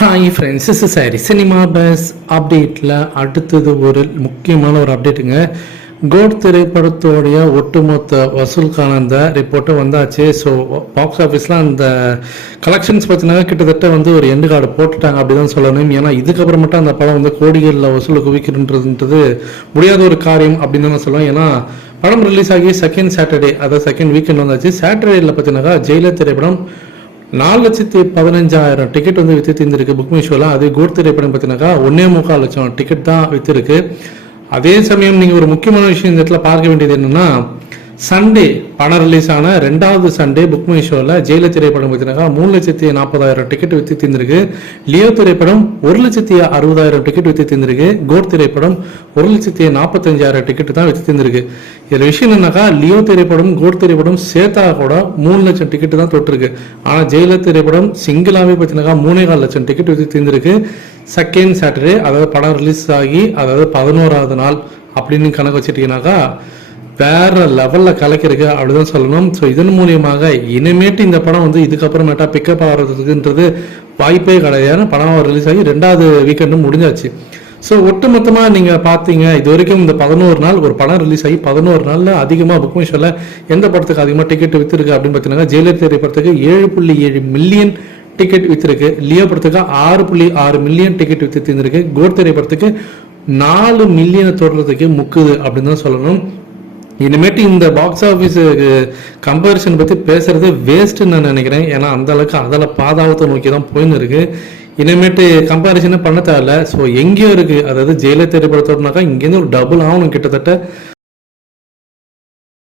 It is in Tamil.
ஹாய் ஃப்ரெண்ட்ஸ் இஸ் சாரி சினிமா பஸ் அப்டேட்டில் அடுத்தது ஒரு முக்கியமான ஒரு அப்டேட்டுங்க கோட் திரைப்படத்தோடைய ஒட்டுமொத்த வசூலுக்கான அந்த ரிப்போர்ட்டும் வந்தாச்சு. ஸோ பாக்ஸ் ஆஃபீஸில் அந்த கலெக்ஷன்ஸ் பார்த்தீங்கன்னா கிட்டத்தட்ட வந்து ஒரு எண்டு கார்டு போட்டுட்டாங்க அப்படி தான் சொல்லணும். ஏன்னா இதுக்கப்புறம் மட்டும் அந்த படம் வந்து கோடிகளில் வசூல் குவிக்கிறன்றது முடியாத ஒரு காரியம் அப்படின்னு தான் நான் சொல்லுவேன். ஏன்னா படம் ரிலீஸ் ஆகி செகண்ட் சாட்டர்டே அதாவது செகண்ட் வீக்கெண்ட் வந்தாச்சு. சாட்டர்டேயில் பார்த்தீங்கன்னா ஜெயிலர் திரைப்படம் நாலு லட்சத்தி பதினஞ்சாயிரம் டிக்கெட் வந்து வித்து தீர்ந்துருக்கு புக் மிஷோவில் அதே கோட் திரைப்படம் பார்த்தீங்கன்னாக்கா ஒன்னே முக்கால் லட்சம் டிக்கெட் தான் வித்திருக்கு. அதே சமயம் நீங்கள் ஒரு முக்கியமான விஷயம் இந்த இடத்துல பார்க்க வேண்டியது என்னென்னா சண்டே படம் ரிலீஸ் ஆன ரெண்டாவது சண்டே புக் மை ஷோவில் ஜெயில திரைப்படம் பார்த்தீங்கன்னா மூணு லட்சத்தி நாற்பதாயிரம் டிக்கெட் வித்து தீர்ந்திருக்கு. லியோ திரைப்படம் ஒரு லட்சத்தி அறுபதாயிரம் டிக்கெட் வித்து தீர்ந்திருக்கு. கோட் திரைப்படம் ஒரு லட்சத்தி நாற்பத்தஞ்சாயிரம் டிக்கெட் தான் வித்து தீர்ந்திருக்கு. இதில் விஷயம் என்னன்னாக்கா லியோ திரைப்படம் கோட் திரைப்படம் சேர்த்தா கூட மூணு லட்சம் டிக்கெட் தான் தொட்டிருக்கு. ஆனால் ஜெயில திரைப்படம் சிங்கிளாகவே பார்த்தீங்கன்னா மூணே கால் லட்சம் டிக்கெட் வித்து தீர்ந்திருக்கு. செகண்ட் சாட்டர்டே அதாவது படம் ரிலீஸ் ஆகி அதாவது பதினோராவது நாள் அப்படின்னு கணக்கு வச்சுட்டீங்கன்னாக்கா வேற லெவலில் கலைக்கிறதுக்கு அப்படிதான் சொல்லணும். ஸோ இதன் மூலியமாக இனிமேட்டு இந்த படம் வந்து இதுக்கப்புறமேட்டா பிக்கப் ஆகிறதுக்குன்றது வாய்ப்பே கிடையாது. படம் ரிலீஸ் ஆகி ரெண்டாவது வீக்கெண்டும் முடிஞ்சாச்சு. ஸோ ஒட்டுமொத்தமாக நீங்கள் பார்த்தீங்க இது வரைக்கும் இந்த பதினோரு நாள் ஒரு படம் ரிலீஸ் ஆகி பதினோரு நாளில் அதிகமாக புக் மை ஷோவில் எந்த படத்துக்கு அதிகமாக டிக்கெட் விற்றுருக்கு அப்படின்னு பார்த்தீங்கன்னா ஜெயலலிதா திரைப்படத்துக்கு ஏழு புள்ளி ஏழு மில்லியன் டிக்கெட் விற்றுருக்கு லியோ படத்துக்கு ஆறு புள்ளி ஆறு மில்லியன் டிக்கெட் விற்று தீர்ந்துருக்கு கோட் திரைப்படத்துக்கு நாலு மில்லியனை தொடர்றதுக்கு முக்குது அப்படின்னு தான் சொல்லணும். இனிமேட்டு இந்த பாக்ஸ் ஆஃபீஸ் கம்பேரிசன் பற்றி பேசுகிறது வேஸ்ட்டுன்னு நான் நினைக்கிறேன். ஏன்னா அந்த அளவுக்கு அதில் பாதாளத்தை நோக்கி தான் போயின்னு இருக்கு இனிமேட்டு கம்பேரிசனே பண்ண தேவையில்ல. ஸோ எங்கேயோ இருக்கு. அதாவது ஜெயலலிதா திரைப்படத்தோடனாக்கா இங்கேருந்து ஒரு டபுள் ஆகணும் கிட்டத்தட்ட.